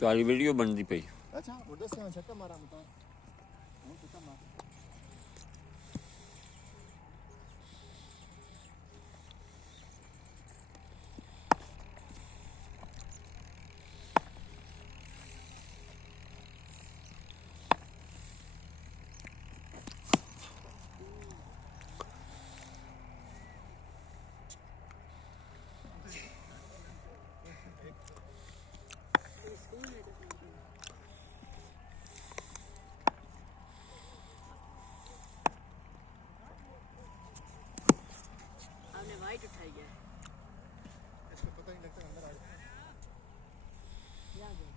तुम्हारी वीडियो बनती पई। अच्छा वो दस में छक्का मारा मैं तो वो छक्का मारा आपने वाइट उठाई है, इसको पता नहीं लगता अंदर आ गया याद है।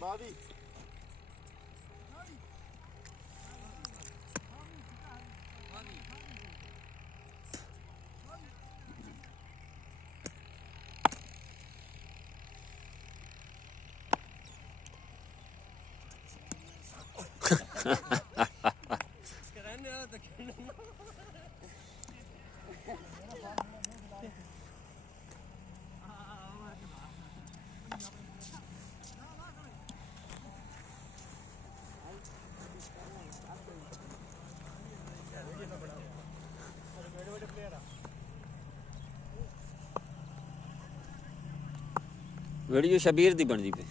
बावी वीडियो शबीर दी बनती पई।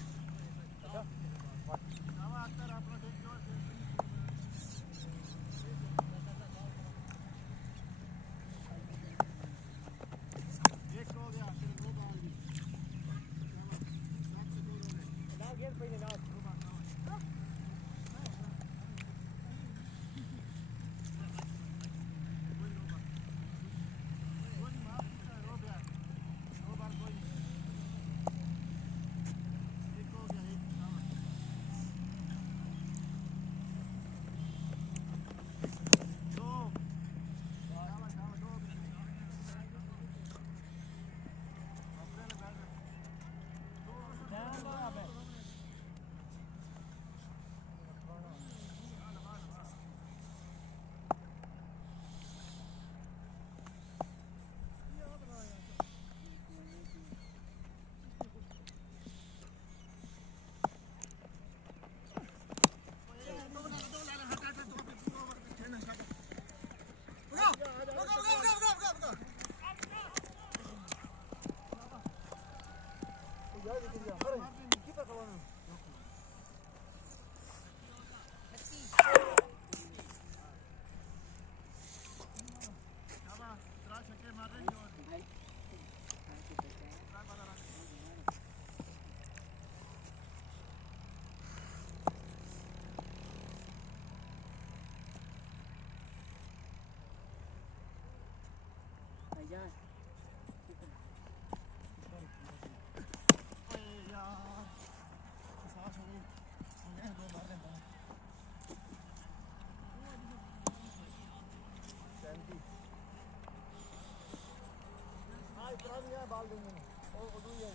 यार बाल देंगे और उधर ही है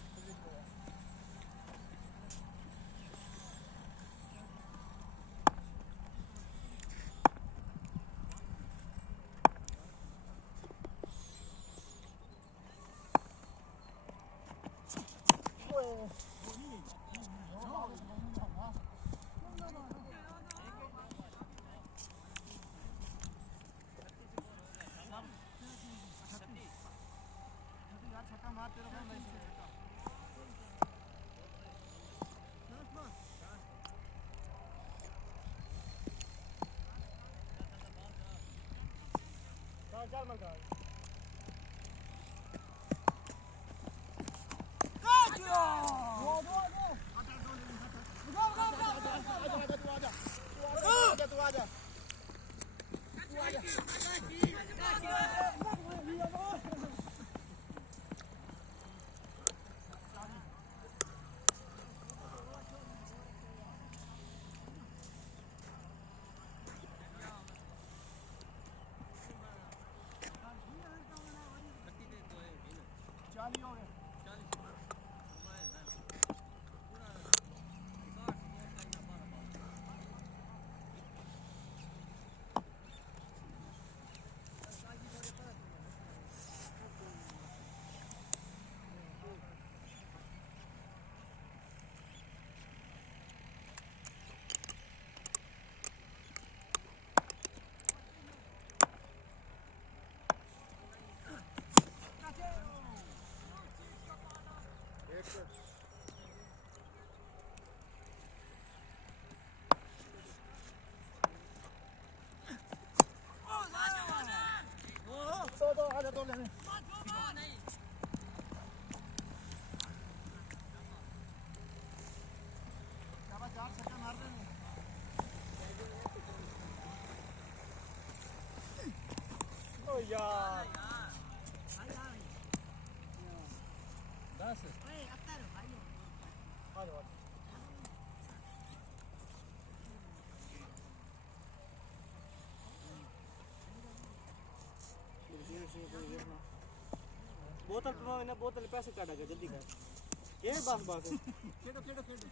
छक्का मार तेरा भाई चल मत आजा दो आजा दो लेने चार छक्का मार रहे हैं ओ यार 10 आ जाओ बोतल तुम्हारे ना बोतल पैसे काटा गया जल्दी कर ये बस बस खेलो खेलो खेलो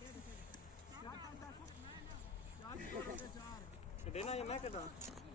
देना ये मैं कहता